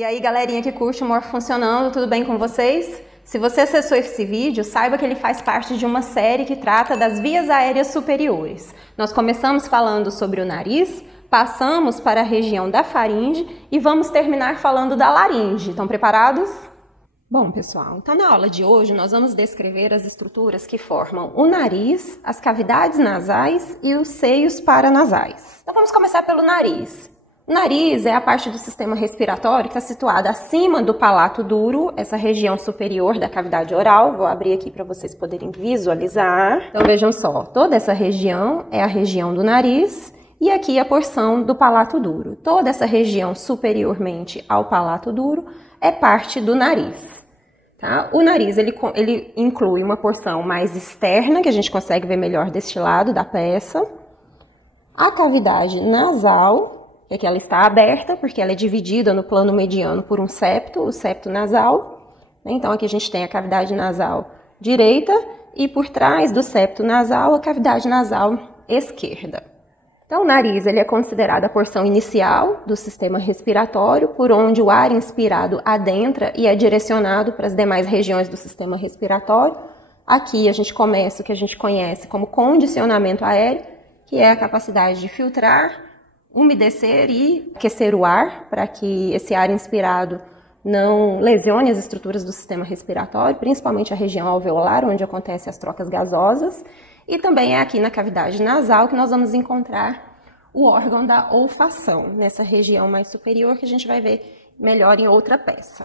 E aí, galerinha que curte o Morfofuncionando, tudo bem com vocês? Se você acessou esse vídeo, saiba que ele faz parte de uma série que trata das vias aéreas superiores. Nós começamos falando sobre o nariz, passamos para a região da faringe e vamos terminar falando da laringe. Estão preparados? Bom, pessoal, então na aula de hoje nós vamos descrever as estruturas que formam o nariz, as cavidades nasais e os seios paranasais. Então vamos começar pelo nariz. O nariz é a parte do sistema respiratório que está situada acima do palato duro, essa região superior da cavidade oral. Vou abrir aqui para vocês poderem visualizar. Então vejam só, toda essa região é a região do nariz e aqui a porção do palato duro. Toda essa região superiormente ao palato duro é parte do nariz. Tá? O nariz ele inclui uma porção mais externa, que a gente consegue ver melhor deste lado da peça, a cavidade nasal, que ela está aberta, porque ela é dividida no plano mediano por um septo, o septo nasal. Então, aqui a gente tem a cavidade nasal direita e por trás do septo nasal, a cavidade nasal esquerda. Então, o nariz ele é considerado a porção inicial do sistema respiratório, por onde o ar inspirado adentra e é direcionado para as demais regiões do sistema respiratório. Aqui a gente começa o que a gente conhece como condicionamento aéreo, que é a capacidade de filtrar, umedecer e aquecer o ar para que esse ar inspirado não lesione as estruturas do sistema respiratório, principalmente a região alveolar, onde acontecem as trocas gasosas. E também é aqui na cavidade nasal que nós vamos encontrar o órgão da olfação, nessa região mais superior que a gente vai ver melhor em outra peça.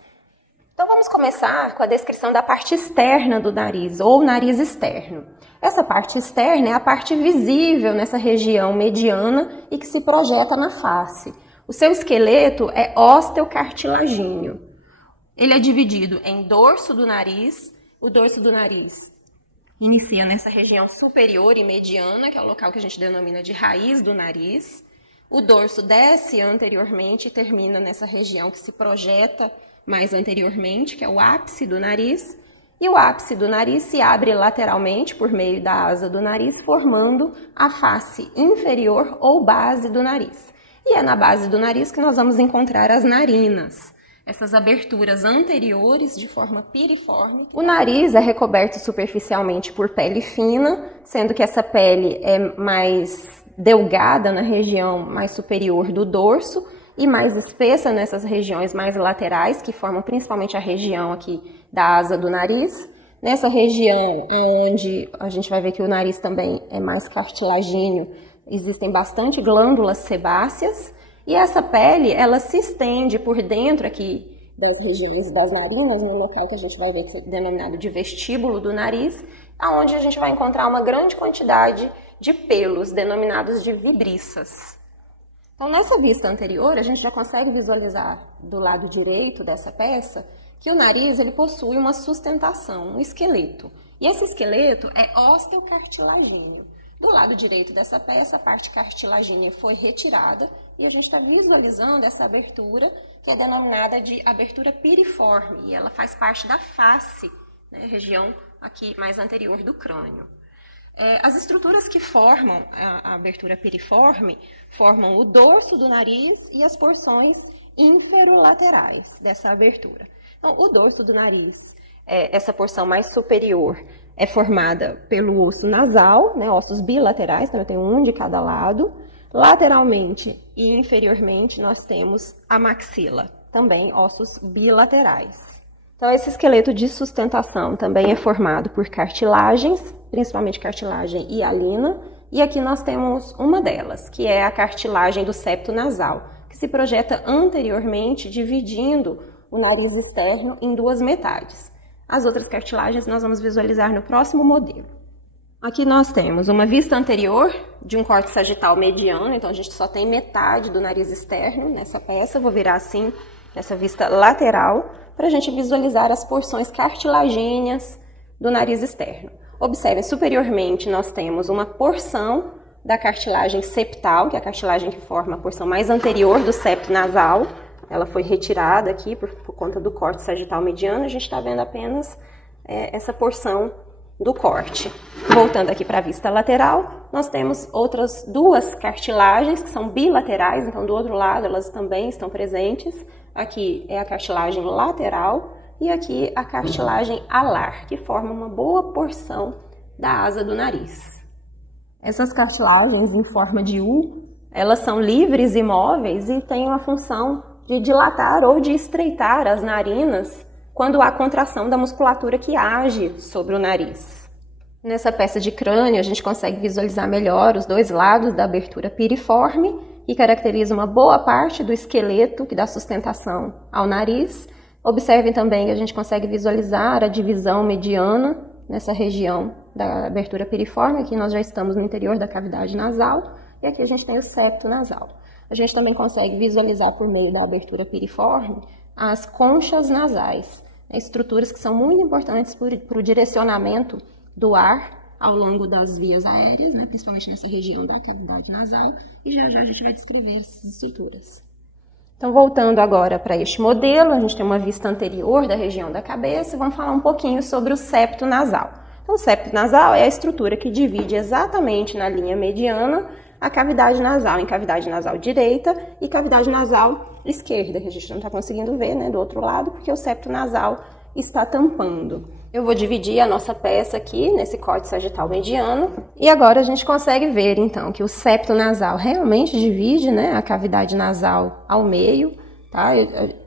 Então vamos começar com a descrição da parte externa do nariz, ou nariz externo. Essa parte externa é a parte visível nessa região mediana e que se projeta na face. O seu esqueleto é osteocartilagíneo. Ele é dividido em dorso do nariz. O dorso do nariz inicia nessa região superior e mediana, que é o local que a gente denomina de raiz do nariz. O dorso desce anteriormente e termina nessa região que se projeta mais anteriormente, que é o ápice do nariz. E o ápice do nariz se abre lateralmente por meio da asa do nariz, formando a face inferior ou base do nariz. E é na base do nariz que nós vamos encontrar as narinas, essas aberturas anteriores de forma piriforme. O nariz é recoberto superficialmente por pele fina, sendo que essa pele é mais delgada na região mais superior do dorso e mais espessa nessas regiões mais laterais, que formam principalmente a região aqui da asa do nariz. Nessa região onde a gente vai ver que o nariz também é mais cartilagíneo, existem bastante glândulas sebáceas, e essa pele, ela se estende por dentro aqui das regiões das narinas, no local que a gente vai ver que é denominado de vestíbulo do nariz, onde a gente vai encontrar uma grande quantidade de pelos, denominados de vibriças. Então, nessa vista anterior, a gente já consegue visualizar do lado direito dessa peça que o nariz ele possui uma sustentação, um esqueleto. E esse esqueleto é osteocartilagíneo. Do lado direito dessa peça, a parte cartilagínea foi retirada e a gente está visualizando essa abertura, que é denominada de abertura piriforme, e ela faz parte da face, né, região aqui mais anterior do crânio. As estruturas que formam a abertura piriforme formam o dorso do nariz e as porções inferolaterais dessa abertura. Então, o dorso do nariz, essa porção mais superior, é formada pelo osso nasal, né, ossos bilaterais, então tem um de cada lado. Lateralmente e inferiormente nós temos a maxila, também ossos bilaterais. Então, esse esqueleto de sustentação também é formado por cartilagens, principalmente cartilagem hialina, e aqui nós temos uma delas, que é a cartilagem do septo nasal, que se projeta anteriormente, dividindo o nariz externo em duas metades. As outras cartilagens nós vamos visualizar no próximo modelo. Aqui nós temos uma vista anterior de um corte sagital mediano, então a gente só tem metade do nariz externo nessa peça. Vou virar assim, essa vista lateral, para a gente visualizar as porções cartilagíneas do nariz externo. Observem, superiormente nós temos uma porção da cartilagem septal, que é a cartilagem que forma a porção mais anterior do septo nasal. Ela foi retirada aqui por conta do corte sagital mediano, a gente está vendo apenas essa porção do corte. Voltando aqui para a vista lateral, nós temos outras duas cartilagens que são bilaterais, então do outro lado elas também estão presentes. Aqui é a cartilagem lateral e aqui a cartilagem alar, que forma uma boa porção da asa do nariz. Essas cartilagens em forma de U, elas são livres e móveis e têm uma função de dilatar ou de estreitar as narinas quando há contração da musculatura que age sobre o nariz. Nessa peça de crânio, a gente consegue visualizar melhor os dois lados da abertura piriforme, que caracteriza uma boa parte do esqueleto que dá sustentação ao nariz. Observem também que a gente consegue visualizar a divisão mediana nessa região da abertura piriforme. Aqui nós já estamos no interior da cavidade nasal e aqui a gente tem o septo nasal. A gente também consegue visualizar por meio da abertura piriforme as conchas nasais, estruturas que são muito importantes para o direcionamento do ar ao longo das vias aéreas, principalmente nessa região da cavidade nasal, e já já a gente vai descrever essas estruturas. Então, voltando agora para este modelo, a gente tem uma vista anterior da região da cabeça e vamos falar um pouquinho sobre o septo nasal. Então, o septo nasal é a estrutura que divide exatamente na linha mediana a cavidade nasal em cavidade nasal direita e cavidade nasal esquerda, que a gente não está conseguindo ver, do outro lado, porque o septo nasal está tampando. Eu vou dividir a nossa peça aqui nesse corte sagital mediano e agora a gente consegue ver então que o septo nasal realmente divide a cavidade nasal ao meio, tá?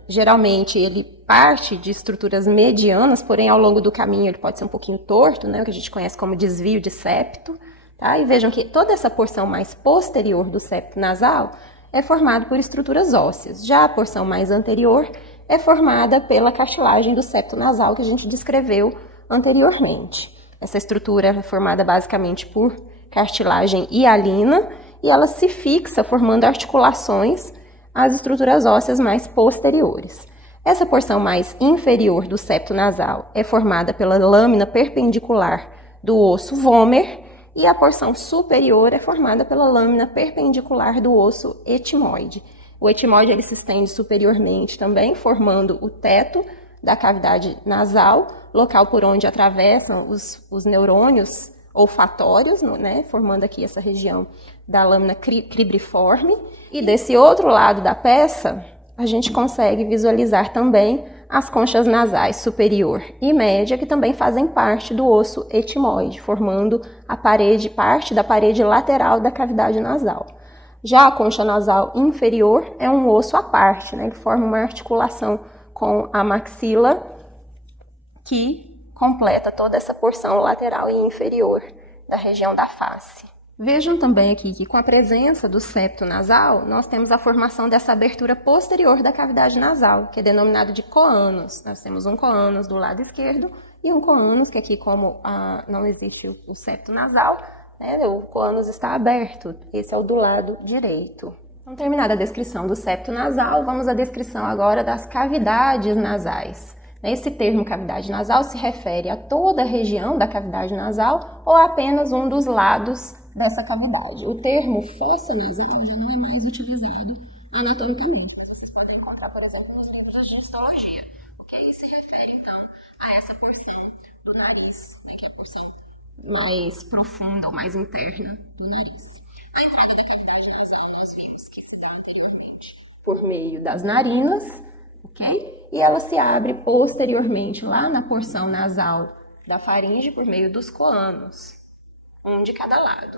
Geralmente ele parte de estruturas medianas, porém ao longo do caminho ele pode ser um pouquinho torto, o que a gente conhece como desvio de septo, tá? E vejam que toda essa porção mais posterior do septo nasal é formada por estruturas ósseas, já a porção mais anterior é formada pela cartilagem do septo nasal que a gente descreveu anteriormente. Essa estrutura é formada basicamente por cartilagem hialina e ela se fixa formando articulações às estruturas ósseas mais posteriores. Essa porção mais inferior do septo nasal é formada pela lâmina perpendicular do osso vômer e a porção superior é formada pela lâmina perpendicular do osso etimoide. O etimoide ele se estende superiormente também, formando o teto da cavidade nasal, local por onde atravessam os neurônios olfatórios, formando aqui essa região da lâmina cribriforme. E desse outro lado da peça, a gente consegue visualizar também as conchas nasais superior e média, que também fazem parte do osso etimoide, formando parte da parede lateral da cavidade nasal. Já a concha nasal inferior é um osso à parte, que forma uma articulação com a maxila que completa toda essa porção lateral e inferior da região da face. Vejam também aqui que com a presença do septo nasal, nós temos a formação dessa abertura posterior da cavidade nasal, que é denominado de coânus. Nós temos um coânus do lado esquerdo e um coânus, que aqui como não existe o septo nasal, o coânus está aberto, esse é o do lado direito. Então, terminada a descrição do septo nasal, vamos à descrição agora das cavidades nasais. Esse termo cavidade nasal se refere a toda a região da cavidade nasal ou a apenas um dos lados dessa cavidade. O termo fossa nasal já não é mais utilizado anatomicamente. Vocês podem encontrar, por exemplo, nos livros de histologia, porque aí se refere, então, a essa porção do nariz, que é a porção mais profunda ou mais interna do nariz. A entrada da cavidade nasal nós vimos que se dá anteriormente por meio das narinas, ok? E ela se abre posteriormente lá na porção nasal da faringe por meio dos coânos, um de cada lado.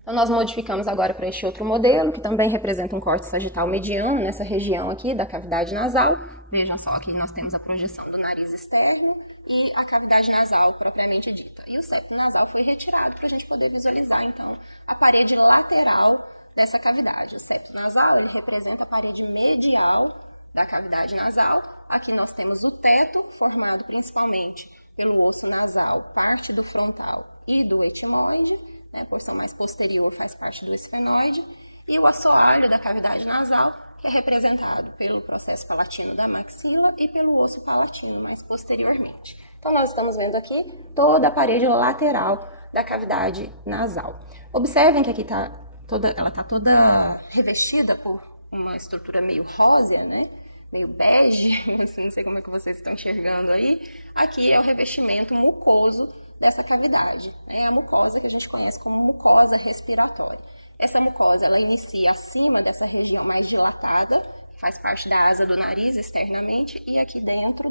Então nós modificamos agora para este outro modelo, que também representa um corte sagital mediano nessa região aqui da cavidade nasal. Vejam só que nós temos a projeção do nariz externo e a cavidade nasal propriamente dita. E o septo nasal foi retirado para a gente poder visualizar, então, a parede lateral dessa cavidade. O septo nasal ele representa a parede medial da cavidade nasal. Aqui nós temos o teto, formado principalmente pelo osso nasal, parte do frontal e do etimoide. A porção mais posterior faz parte do esfenoide. E o assoalho da cavidade nasal, que é representado pelo processo palatino da maxila e pelo osso palatino mais posteriormente. Então, nós estamos vendo aqui toda a parede lateral da cavidade nasal. Observem que aqui ela está toda revestida por uma estrutura meio rósea, meio bege, não sei como é que vocês estão enxergando aí. Aqui é o revestimento mucoso dessa cavidade. É a mucosa que a gente conhece como mucosa respiratória. Essa mucosa, ela inicia acima dessa região mais dilatada, que faz parte da asa do nariz externamente, e aqui dentro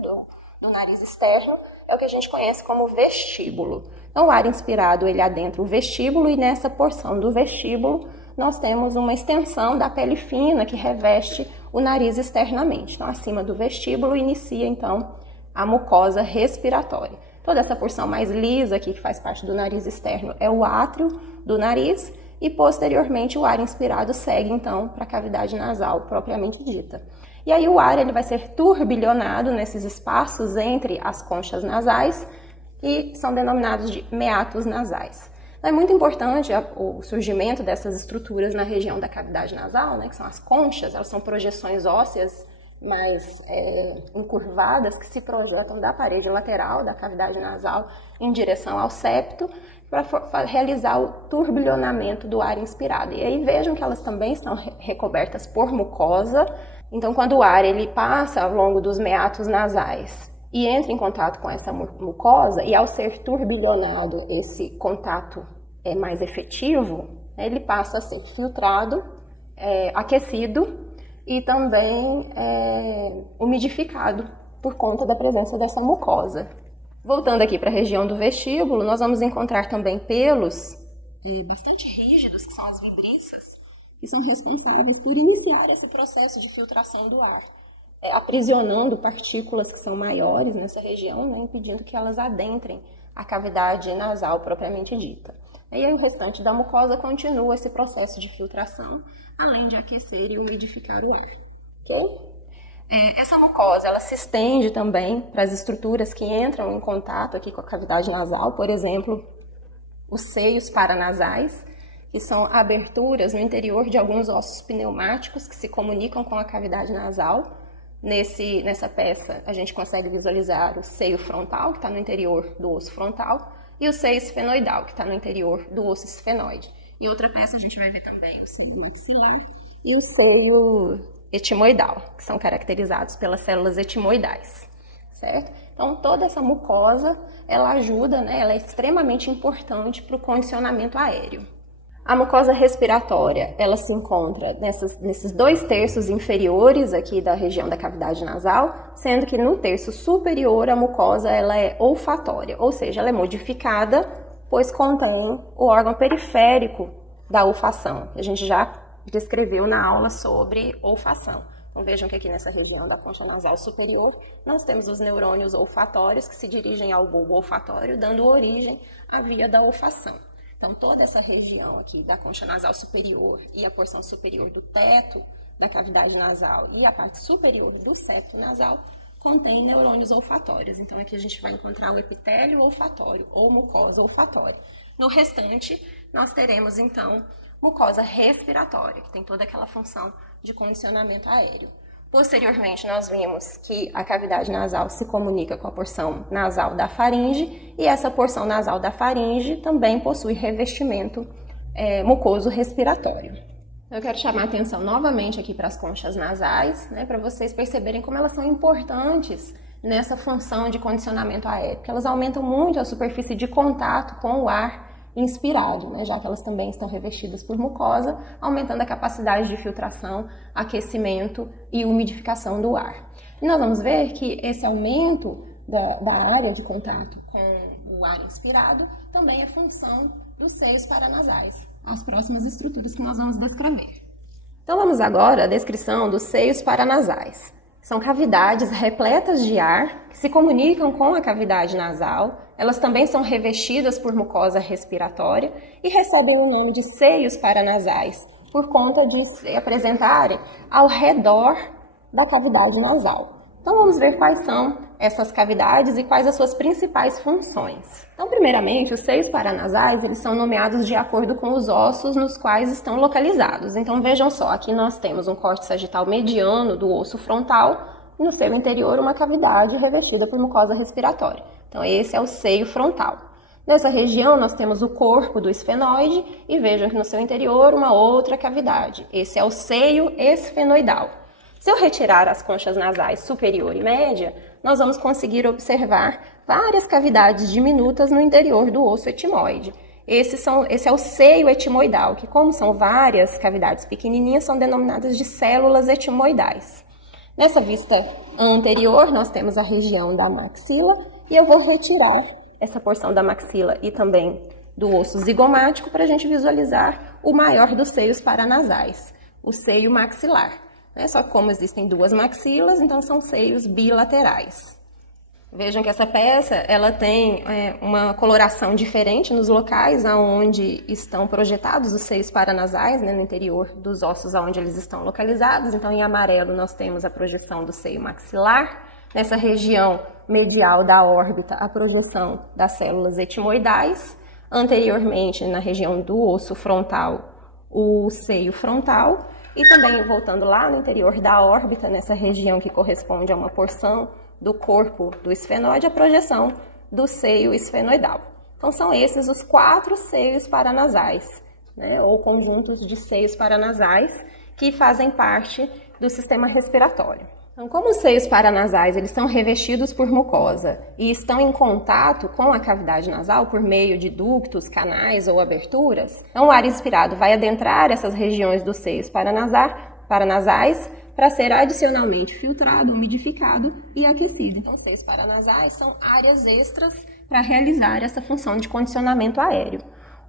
do nariz externo é o que a gente conhece como vestíbulo. Então, o ar inspirado, ele adentra o vestíbulo, e nessa porção do vestíbulo nós temos uma extensão da pele fina que reveste o nariz externamente. Então, acima do vestíbulo inicia, então, a mucosa respiratória. Toda essa porção mais lisa aqui, que faz parte do nariz externo, é o átrio do nariz, e posteriormente o ar inspirado segue, então, para a cavidade nasal propriamente dita. E aí o ar ele vai ser turbilhonado nesses espaços entre as conchas nasais, e são denominados de meatos nasais. Então, é muito importante o surgimento dessas estruturas na região da cavidade nasal, né, que são as conchas. Elas são projeções ósseas mais encurvadas que se projetam da parede lateral da cavidade nasal em direção ao septo, para realizar o turbilhonamento do ar inspirado. E aí vejam que elas também são recobertas por mucosa. Então, quando o ar ele passa ao longo dos meatos nasais e entra em contato com essa mucosa, e ao ser turbilhonado esse contato é mais efetivo, ele passa a ser filtrado, aquecido e também umidificado por conta da presença dessa mucosa. Voltando aqui para a região do vestíbulo, nós vamos encontrar também pelos bastante rígidos, que são as vibriças, que são responsáveis por iniciar esse processo de filtração do ar, aprisionando partículas que são maiores nessa região, né, impedindo que elas adentrem a cavidade nasal propriamente dita. E aí o restante da mucosa continua esse processo de filtração, além de aquecer e umidificar o ar. Ok? Essa mucosa ela se estende também para as estruturas que entram em contato aqui com a cavidade nasal, por exemplo, os seios paranasais, que são aberturas no interior de alguns ossos pneumáticos que se comunicam com a cavidade nasal. Nessa peça a gente consegue visualizar o seio frontal, que está no interior do osso frontal, e o seio esfenoidal, que está no interior do osso esfenoide. Em outra peça a gente vai ver também o seio maxilar e o seio etimoidal, que são caracterizados pelas células etimoidais, certo? Então, toda essa mucosa, ela ajuda, né, ela é extremamente importante para o condicionamento aéreo. A mucosa respiratória, ela se encontra nesses 2/3 inferiores aqui da região da cavidade nasal, sendo que no terço superior a mucosa ela é olfatória, ou seja, ela é modificada, pois contém o órgão periférico da olfação, que a gente já descreveu na aula sobre olfação. Então vejam que aqui nessa região da concha nasal superior, nós temos os neurônios olfatórios que se dirigem ao bulbo olfatório, dando origem à via da olfação. Então, toda essa região aqui da concha nasal superior e a porção superior do teto da cavidade nasal e a parte superior do septo nasal contém neurônios olfatórios. Então, aqui a gente vai encontrar o epitélio olfatório ou mucosa olfatória. No restante, nós teremos, então, mucosa respiratória, que tem toda aquela função de condicionamento aéreo. Posteriormente, nós vimos que a cavidade nasal se comunica com a porção nasal da faringe, e essa porção nasal da faringe também possui revestimento mucoso respiratório. Eu quero chamar a atenção novamente aqui para as conchas nasais, né, para vocês perceberem como elas são importantes nessa função de condicionamento aéreo, porque elas aumentam muito a superfície de contato com o ar inspirado, né, já que elas também estão revestidas por mucosa, aumentando a capacidade de filtração, aquecimento e umidificação do ar. E nós vamos ver que esse aumento da área de contato com o ar inspirado também é função dos seios paranasais, as próximas estruturas que nós vamos descrever. Então vamos agora à descrição dos seios paranasais. São cavidades repletas de ar que se comunicam com a cavidade nasal. Elas também são revestidas por mucosa respiratória e recebem o nome de seios paranasais por conta de se apresentarem ao redor da cavidade nasal. Então vamos ver quais são essas cavidades e quais as suas principais funções. Então, primeiramente, os seios paranasais, eles são nomeados de acordo com os ossos nos quais estão localizados. Então vejam só, aqui nós temos um corte sagital mediano do osso frontal e no seu interior uma cavidade revestida por mucosa respiratória. Então esse é o seio frontal. Nessa região nós temos o corpo do esfenoide e vejam que no seu interior uma outra cavidade. Esse é o seio esfenoidal. Se eu retirar as conchas nasais superior e média, nós vamos conseguir observar várias cavidades diminutas no interior do osso etimoide. esse é o seio etimoidal, que como são várias cavidades pequenininhas, são denominadas de células etimoidais. Nessa vista anterior, nós temos a região da maxila, e eu vou retirar essa porção da maxila e também do osso zigomático para a gente visualizar o maior dos seios paranasais, o seio maxilar. Só que como existem duas maxilas, então são seios bilaterais. Vejam que essa peça ela tem uma coloração diferente nos locais onde estão projetados os seios paranasais, no interior dos ossos onde eles estão localizados. Então, em amarelo, nós temos a projeção do seio maxilar. Nessa região medial da órbita, a projeção das células etimoidais. Anteriormente, na região do osso frontal, o seio frontal. E também, voltando lá no interior da órbita, nessa região que corresponde a uma porção do corpo do esfenóide, a projeção do seio esfenoidal. Então, são esses os 4 seios paranasais, ou conjuntos de seios paranasais que fazem parte do sistema respiratório. Então, como os seios paranasais eles são revestidos por mucosa e estão em contato com a cavidade nasal por meio de ductos, canais ou aberturas, então o ar inspirado vai adentrar essas regiões dos seios paranasais para ser adicionalmente filtrado, umidificado e aquecido. Então, os seios paranasais são áreas extras para realizar essa função de condicionamento aéreo.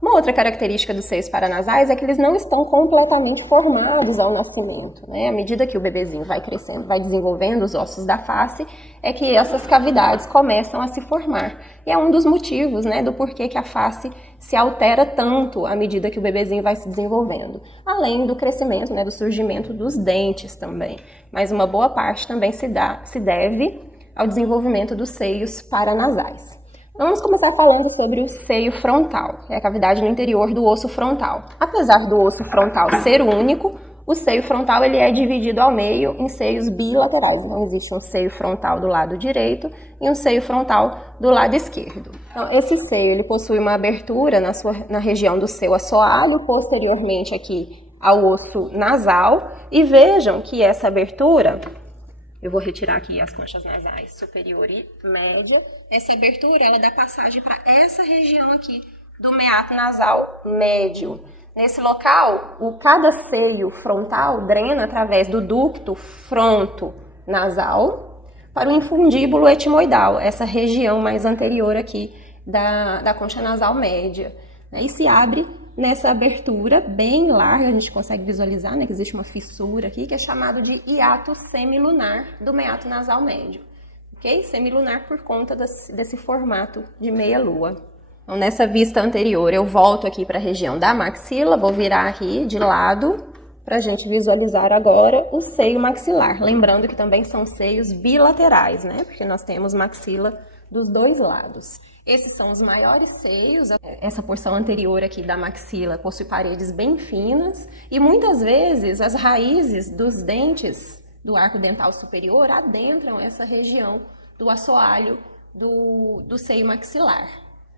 Uma outra característica dos seios paranasais é que eles não estão completamente formados ao nascimento. À medida que o bebezinho vai crescendo, vai desenvolvendo os ossos da face, é que essas cavidades começam a se formar. E é um dos motivos do porquê que a face se altera tanto à medida que o bebezinho vai se desenvolvendo. Além do crescimento, do surgimento dos dentes também. Mas uma boa parte também se deve ao desenvolvimento dos seios paranasais. Vamos começar falando sobre o seio frontal, que é a cavidade no interior do osso frontal. Apesar do osso frontal ser único, o seio frontal ele é dividido ao meio em seios bilaterais. Então, existe um seio frontal do lado direito e um seio frontal do lado esquerdo. Então, esse seio ele possui uma abertura na região do seu assoalho, posteriormente aqui ao osso nasal. E vejam que essa abertura... Eu vou retirar aqui as conchas nasais superior e média. Essa abertura, ela dá passagem para essa região aqui do meato nasal médio. Nesse local, cada seio frontal drena através do ducto fronto-nasal para o infundíbulo etimoidal, essa região mais anterior aqui da concha nasal média. E se abre nessa abertura bem larga, a gente consegue visualizar que existe uma fissura aqui, que é chamado de hiato semilunar do meato nasal médio. Ok? Semilunar por conta desse formato de meia-lua. Então, nessa vista anterior, eu volto aqui para a região da maxila, vou virar aqui de lado para a gente visualizar agora o seio maxilar. Lembrando que também são seios bilaterais, porque nós temos maxila dos dois lados. Esses são os maiores seios. Essa porção anterior aqui da maxila possui paredes bem finas e muitas vezes as raízes dos dentes do arco dental superior adentram essa região do assoalho do seio maxilar.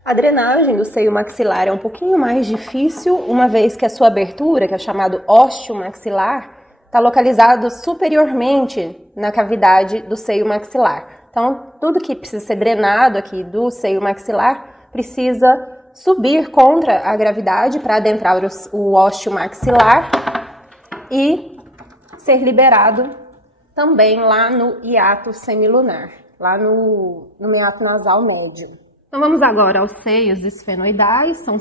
A drenagem do seio maxilar é um pouquinho mais difícil, uma vez que a sua abertura, que é chamado ósteo maxilar, está localizado superiormente na cavidade do seio maxilar. Então, tudo que precisa ser drenado aqui do seio maxilar precisa subir contra a gravidade para adentrar o ósteo maxilar e ser liberado também lá no hiato semilunar, lá no meato nasal médio. Então, vamos agora aos seios esfenoidais, são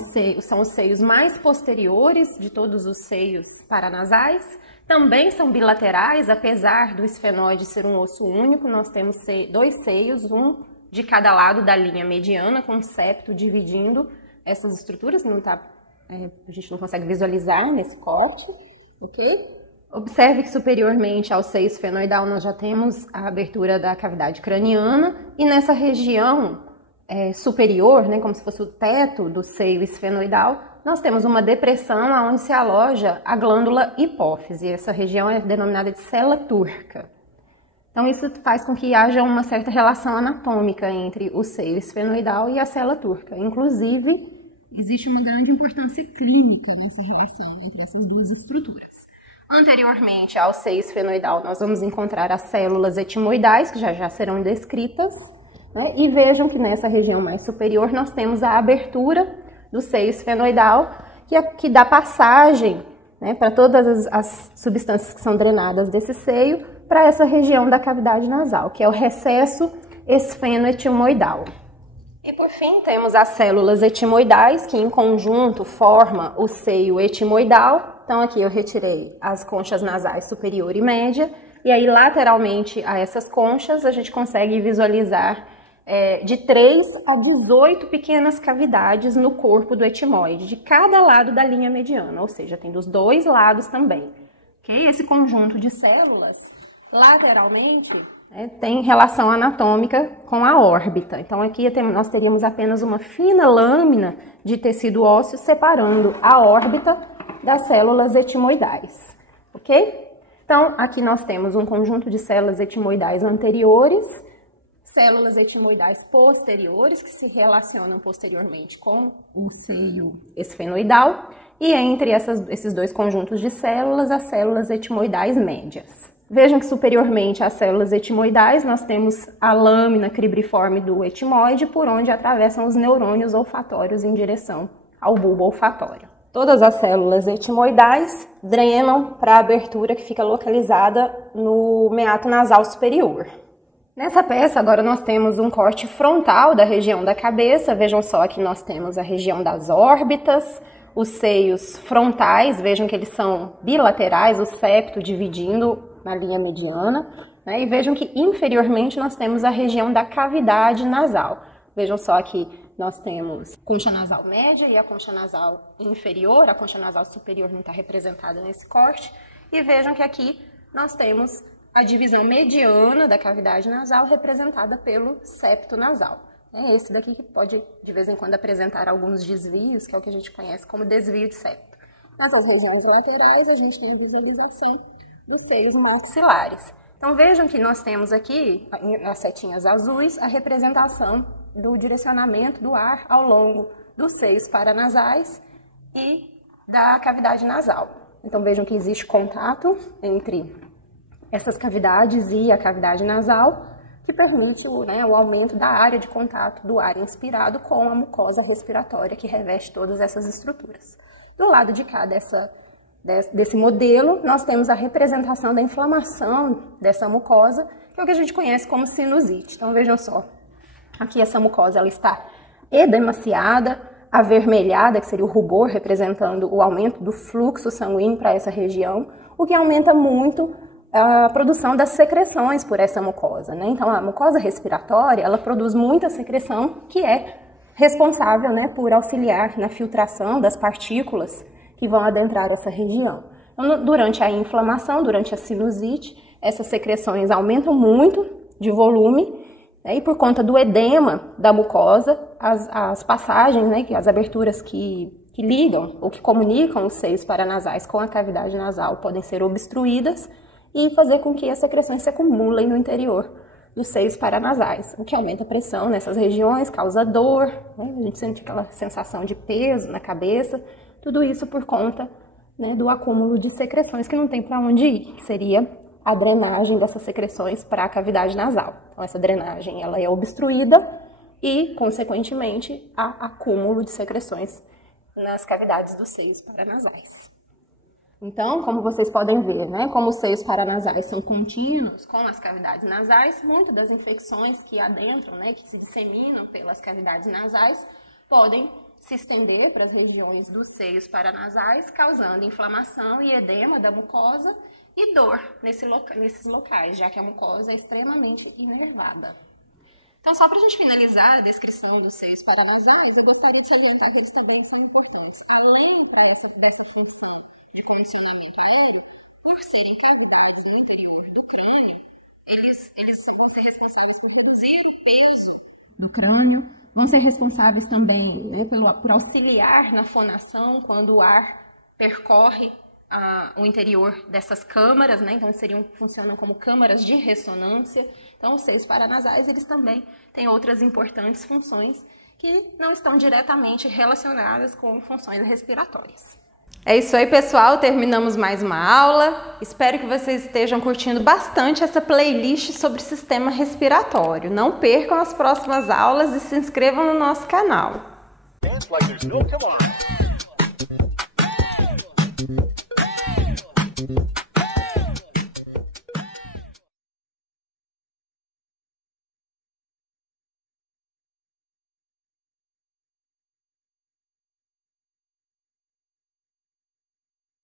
os seios mais posteriores de todos os seios paranasais. Também são bilaterais, apesar do esfenóide ser um osso único, nós temos 2 seios, um de cada lado da linha mediana, com septo dividindo essas estruturas, a gente não consegue visualizar nesse corte, ok? Observe que superiormente ao seio esfenoidal nós já temos a abertura da cavidade craniana e nessa região superior, como se fosse o teto do seio esfenoidal, nós temos uma depressão onde se aloja a glândula hipófise. Essa região é denominada de cela turca. Então, isso faz com que haja uma certa relação anatômica entre o seio esfenoidal e a cela turca. Inclusive, existe uma grande importância clínica nessa relação entre essas duas estruturas. Anteriormente ao seio esfenoidal, nós vamos encontrar as células etimoidais, que já serão descritas. E vejam que nessa região mais superior nós temos a abertura do seio esfenoidal, que dá passagem, né, para todas as substâncias que são drenadas desse seio para essa região da cavidade nasal, que é o recesso esfenoetimoidal. E por fim, temos as células etimoidais, que em conjunto formam o seio etimoidal. Então aqui eu retirei as conchas nasais superior e média, e aí lateralmente a essas conchas a gente consegue visualizar de 3 a 18 pequenas cavidades no corpo do etimoide, de cada lado da linha mediana, ou seja, tem dos dois lados também. Okay? Esse conjunto de células, lateralmente, tem relação anatômica com a órbita. Então aqui nós teríamos apenas uma fina lâmina de tecido ósseo separando a órbita das células etimoidais, ok? Então aqui nós temos um conjunto de células etimoidais anteriores, células etimoidais posteriores, que se relacionam posteriormente com o seio esfenoidal, e entre esses dois conjuntos de células, as células etimoidais médias. Vejam que superiormente às células etimoidais, nós temos a lâmina cribriforme do etimoide, por onde atravessam os neurônios olfatórios em direção ao bulbo olfatório. Todas as células etimoidais drenam para a abertura que fica localizada no meato nasal superior. Nessa peça, agora nós temos um corte frontal da região da cabeça. Vejam só que nós temos a região das órbitas, os seios frontais, vejam que eles são bilaterais, o septo dividindo na linha mediana, né? E vejam que inferiormente nós temos a região da cavidade nasal. Vejam só que nós temos a concha nasal média e a concha nasal inferior, a concha nasal superior não está representada nesse corte, e vejam que aqui nós temos a divisão mediana da cavidade nasal representada pelo septo nasal. É esse daqui que pode, de vez em quando, apresentar alguns desvios, que é o que a gente conhece como desvio de septo. Nessas regiões laterais, a gente tem visualização dos seios maxilares. Então vejam que nós temos aqui, nas setinhas azuis, a representação do direcionamento do ar ao longo dos seios paranasais e da cavidade nasal. Então vejam que existe contato entre essas cavidades e a cavidade nasal, que permite o aumento da área de contato do ar inspirado com a mucosa respiratória que reveste todas essas estruturas. Do lado de cá desse modelo, nós temos a representação da inflamação dessa mucosa, que é o que a gente conhece como sinusite. Então vejam só, aqui essa mucosa ela está edemaciada, avermelhada, que seria o rubor, representando o aumento do fluxo sanguíneo para essa região, o que aumenta muito a produção das secreções por essa mucosa, né? Então a mucosa respiratória, ela produz muita secreção que é responsável, né, por auxiliar na filtração das partículas que vão adentrar essa região. Então, durante a inflamação, durante a sinusite, essas secreções aumentam muito de volume, né, e por conta do edema da mucosa, as passagens, né, as aberturas que ligam ou que comunicam os seios paranasais com a cavidade nasal podem ser obstruídas e fazer com que as secreções se acumulem no interior dos seios paranasais, o que aumenta a pressão nessas regiões, causa dor, né? A gente sente aquela sensação de peso na cabeça, tudo isso por conta, né, do acúmulo de secreções que não tem para onde ir, que seria a drenagem dessas secreções para a cavidade nasal. Então essa drenagem ela é obstruída e, consequentemente, há acúmulo de secreções nas cavidades dos seios paranasais. Então, como vocês podem ver, né, como os seios paranasais são contínuos com as cavidades nasais, muitas das infecções que adentram, né, que se disseminam pelas cavidades nasais, podem se estender para as regiões dos seios paranasais, causando inflamação e edema da mucosa e dor nesses locais, já que a mucosa é extremamente inervada. Então, só para a gente finalizar a descrição dos seios paranasais, eu gostaria de salientar que eles também são importantes. Além dessa função de condicionamento aéreo, por serem cavidades no interior do crânio, eles vão ser responsáveis por reduzir o peso do crânio, vão ser responsáveis também, né, por auxiliar na fonação quando o ar percorre o interior dessas câmaras, né? Então funcionam como câmaras de ressonância. Então os seios paranasais eles também têm outras importantes funções que não estão diretamente relacionadas com funções respiratórias. É isso aí, pessoal, terminamos mais uma aula. Espero que vocês estejam curtindo bastante essa playlist sobre sistema respiratório. Não percam as próximas aulas e se inscrevam no nosso canal. Dance like there's no tomorrow.